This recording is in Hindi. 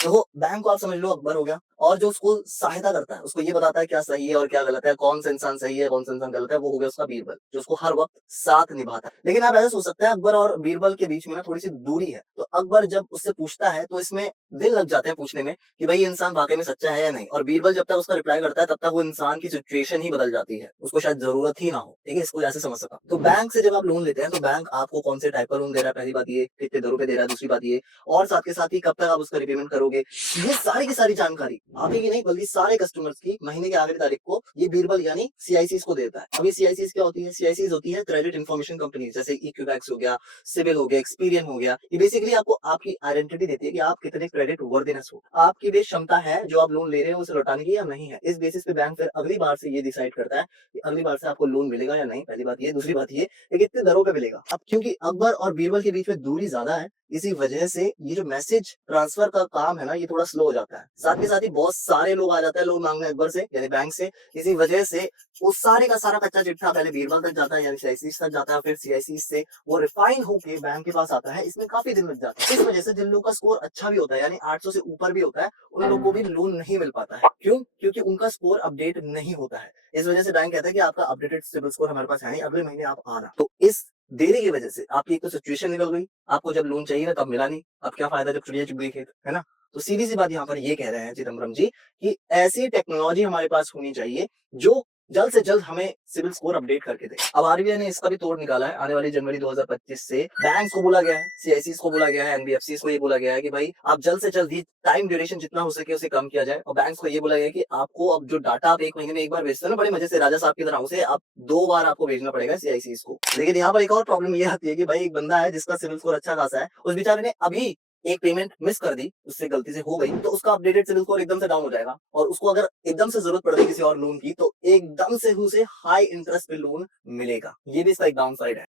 देखो बैंक को आप समझ लो अकबर हो गया, और जो उसको सहायता करता है, उसको ये बताता है क्या सही है और क्या गलत है, कौन सा इंसान सही है, कौन सा इंसान गलत है, वो हो गया उसका बीरबल, जो उसको हर वक्त साथ निभाता है। लेकिन आप ऐसा सोच सकते हैं अकबर और बीरबल के बीच में ना थोड़ी सी दूरी है, तो अकबर जब उससे पूछता है तो इसमें दिन लग जाते हैं पूछने में कि भाई ये इंसान वाकई में सच्चा है या नहीं, और बीरबल जब तक उसका रिप्लाई करता है तब तक वो इंसान की सिचुएशन ही बदल जाती है, उसको शायद जरूरत ही ना हो। ठीक है, इसको ऐसे समझ सका। तो बैंक से जब आप लोन लेते हैं तो बैंक आपको कौन से टाइप का लोन दे रहा है, पहली बात ये, कितने दरों पे दे रहा है, दूसरी बात ये, और साथ के साथ ही कब तक आप उसका रिपेमेंट करोगे, ये सारी की सारी जानकारी आप ही की नहीं बल्कि सारे कस्टमर्स की महीने की आखिरी तारीख को ये बीरबल यानी सीआईसीज को देता है। अब ये सीआईसीज क्या होती है? सीआईसीज होती है क्रेडिट इन्फॉर्मेशन कंपनी, जैसे इक्विफैक्स हो गया, सिविल हो गया, एक्सपीरियन हो गया। ये बेसिकली आपको आपकी आइडेंटिटी देती है कि आप कितने क्रेडिट वर्दिनेस हो, आपकी भी क्षमता है जो आप लोन ले रहे हो उसे लौटाने की या नहीं है। इस बेसिस पे बैंक फिर अगली बार से ये डिसाइड करता है कि अगली बार से आपको लोन मिलेगा या नहीं। पहली बात ये, दूसरी बात ये कि कितने दरों पे मिलेगा। अब क्योंकि अकबर और बीरबल के बीच में दूरी ज्यादा है, इसी वजह से ये जो मैसेज ट्रांसफर का काम है ना, ये थोड़ा स्लो हो जाता है। साथ के साथ ही बहुत सारे लोग आ जाते हैं लोन मांगने अकबर से यानी बैंक से। इसी वजह से वो सारे का सारा कच्चा चिट्ठा पहले बीरबल तक जाता है यानी सीआईसी तक जाता है, फिर सीआईसी से वो रिफाइन होके बैंक के पास आता है। इसमें काफी दिन लग जाते हैं। इस वजह से जिन लोगों का स्कोर अच्छा भी होता है यानी 800 से ऊपर भी होता है, उन लोगों को भी लोन नहीं मिल पाता है। क्यों? क्योंकि उनका स्कोर अपडेट नहीं होता है। इस वजह से बैंक कहता है कि आपका अपडेटेड सिबिल स्कोर हमारे पास है नहीं, अगले महीने आप आना। तो इस देरी की वजह से आपकी एक तो सिचुएशन निकल गई, आपको जब लोन चाहिए ना तब मिला नहीं, अब क्या फायदा जब चिड़िया चुग गई खेत, है ना? तो सीधी सी बात यहाँ पर ये कह रहे हैं चिदम्बरम जी कि ऐसी टेक्नोलॉजी हमारे पास होनी चाहिए जो जल्द से जल्द हमें सिविल स्कोर अपडेट करके दे। अब आरबीआई ने इसका भी तोड़ निकाला है। आने वाली जनवरी 2025 से बैंक्स को बोला गया है, सीआईसीज को बोला गया है, एनबीएफसीज को ये बोला गया है कि भाई आप जल्द से जल्द ही टाइम ड्यूरेशन जितना हो सके उसे कम किया जाए, और बैंक्स को ये बोला गया है कि आपको अब जो डाटा आप 1 महीने में एक बार भेजते हो ना बड़े मजे से राजा साहब की तरह, उसे आप 2 बार आपको भेजना पड़ेगा सीआईसीज को। लेकिन यहाँ पर एक और प्रॉब्लम ये आती है कि भाई एक बंदा है जिसका सिविल स्कोर अच्छा खासा है, उस बेचारे ने अभी एक पेमेंट मिस कर दी, उससे गलती से हो गई, तो उसका अपडेटेड सिविल स्कोर एकदम से डाउन हो जाएगा, और उसको अगर एकदम से जरूरत पड़ गई किसी और लोन की तो एकदम से उसे हाई इंटरेस्ट पे लोन मिलेगा। ये भी इसका एक डाउन साइड है।